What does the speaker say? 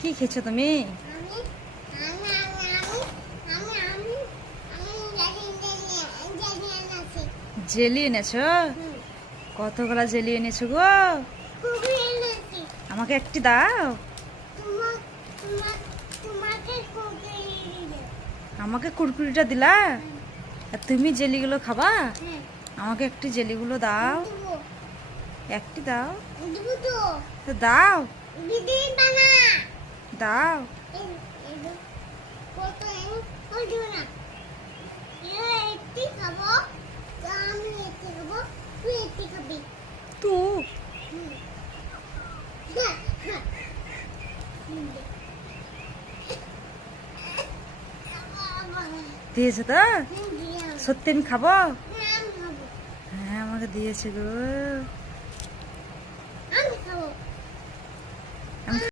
কি খেয়েছো তুমি? জেলি এনেছো? কতগুলা জেলি এনেছো গো? আমাকে একটি দাও। আমাকে কুরকুরিটা দিলা, আর তুমি জেলিগুলো খাবা? আমাকে একটি জেলিগুলো দাও, একটি দাও। তো দাও দাও। তু দিয়েছে তো? সত্যি আমি খাবো? হ্যাঁ আমাকে দিয়েছে গো।